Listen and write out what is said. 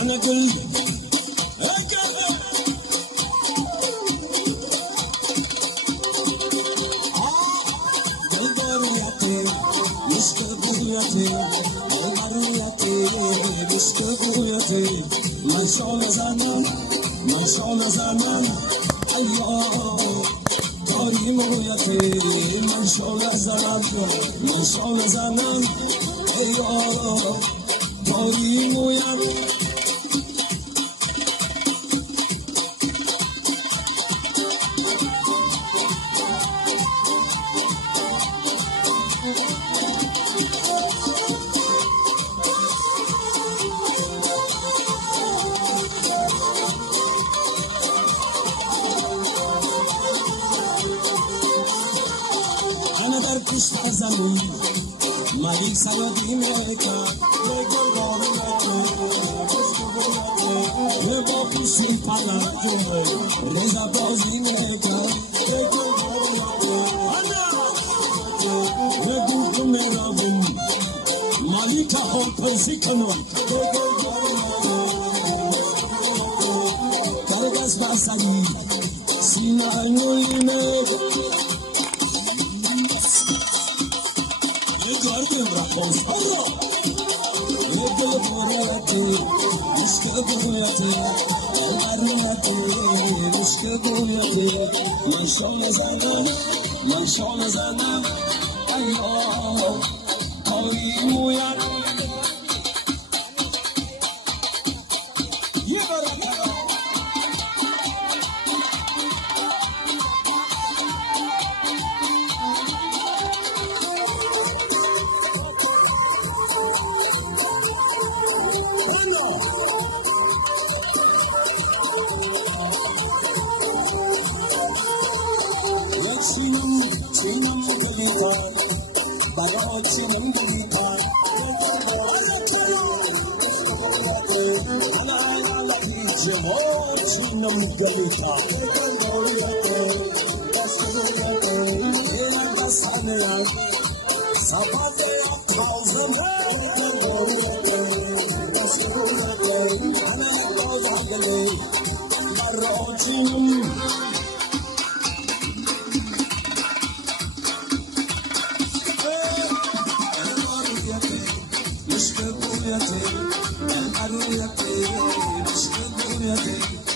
أنا قلت من شال زنم الله کاری مویتی من شال زنم الله کاری مویتی أنا در پشت زمین ملیک سیادی میکرد یه با پوشی پلنگ رضا بازی میکرد یه گوه میرویم ملیک ها پرسی کنم در دست بسری سینه اینوینه gördüm rapor Allah Yedil burayati İşte burayati Elleriyati İşte burayati Man şone zanam Allah Kavim uyan Ye baraka Sinam delita, barat sinam delita. Sinam delita. Sabade kalzım. Ana kalzım. Barotinum. Müşkül bu yate, el arıyate, müşkül bu yate.